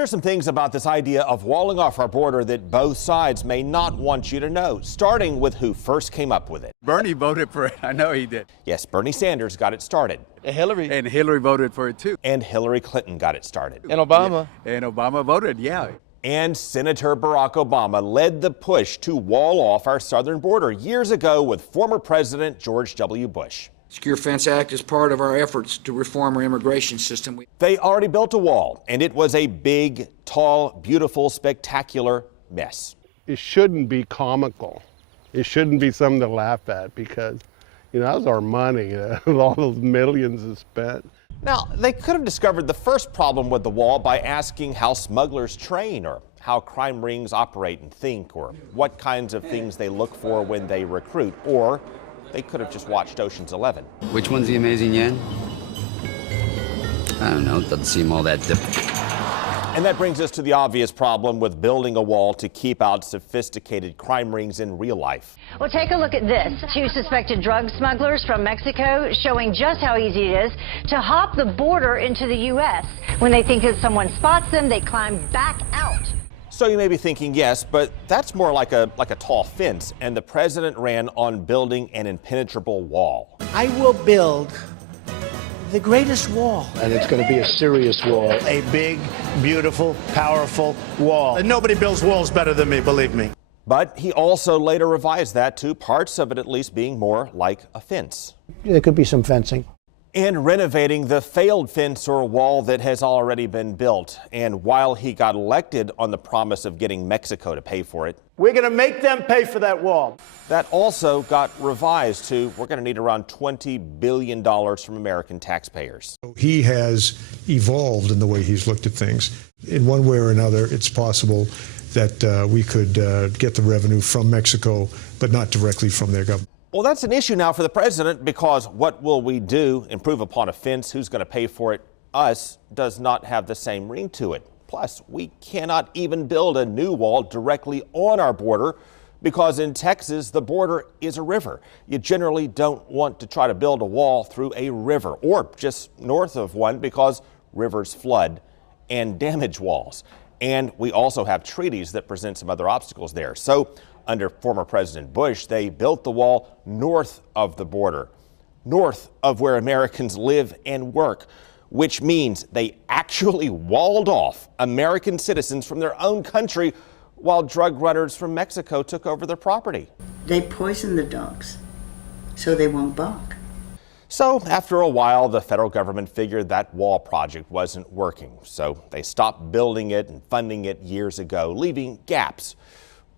there's some things about this idea of walling off our border that both sides may not want you to know, starting with who first came up with it. Bernie voted for it. I know he did. Yes, Bernie Sanders got it started. And Hillary voted for it too. And Hillary Clinton got it started. And Obama. Yeah. And Obama voted, yeah. And Senator Barack Obama led the push to wall off our southern border years ago with former President George W. Bush. Secure Fence Act is part of our efforts to reform our immigration system. They already built a wall, and it was a big, tall, beautiful, spectacular mess. It shouldn't be comical. It shouldn't be something to laugh at because, that was our money. All those millions is spent. Now, they could have discovered the first problem with the wall by asking how smugglers train or how crime rings operate and think or what kinds of things they look for when they recruit, or they could have just watched Ocean's 11. Which one's the amazing yen? I don't know, it doesn't seem all that different. And that brings us to the obvious problem with building a wall to keep out sophisticated crime rings in real life. Well, take a look at this. 2 suspected drug smugglers from Mexico showing just how easy it is to hop the border into the U.S. When they think that someone spots them, they climb back out. So you may be thinking, yes, but that's more like a tall fence, and the president ran on building an impenetrable wall. I will build the greatest wall. And it's going to be a serious wall. A big, beautiful, powerful wall. And nobody builds walls better than me, believe me. But he also later revised that to parts of it at least being more like a fence. There could be some fencing. And renovating the failed fence or wall that has already been built. And while he got elected on the promise of getting Mexico to pay for it, We're going to make them pay for that wall. that also got revised to we're going to need around $20 billion from American taxpayers. He has evolved in the way he's looked at things. In one way or another, it's possible that we could get the revenue from Mexico, but not directly from their government. Well, that's an issue now for the president because what will we do? Improve upon a fence? Who's going to pay for it? Us does not have the same ring to it. Plus, we cannot even build a new wall directly on our border because in Texas, the border is a river. You generally don't want to try to build a wall through a river or just north of one because rivers flood and damage walls. And we also have treaties that present some other obstacles there. So under former President Bush, they built the wall north of the border, north of where Americans live and work, which means they actually walled off American citizens from their own country while drug runners from Mexico took over their property. They poison the dogs so they won't bark. So after a while, the federal government figured that wall project wasn't working. So they stopped building it and funding it years ago, leaving gaps.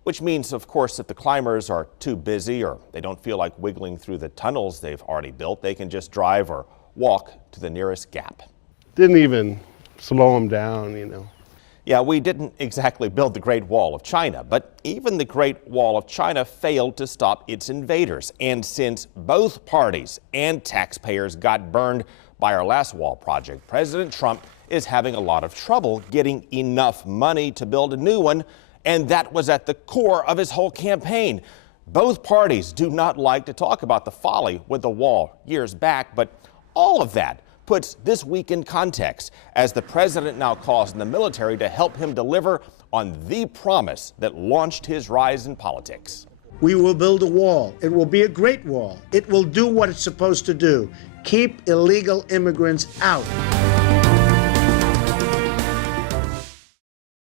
Which means, of course, if the climbers are too busy or they don't feel like wiggling through the tunnels they've already built, they can just drive or walk to the nearest gap. Didn't even slow them down, Yeah, we didn't exactly build the Great Wall of China, but even the Great Wall of China failed to stop its invaders. And since both parties and taxpayers got burned by our last wall project, President Trump is having a lot of trouble getting enough money to build a new one. And that was at the core of his whole campaign. Both parties do not like to talk about the folly with the wall years back, but all of that puts this week in context as the president now calls on the military to help him deliver on the promise that launched his rise in politics. We will build a wall. It will be a great wall. It will do what it's supposed to do. Keep illegal immigrants out.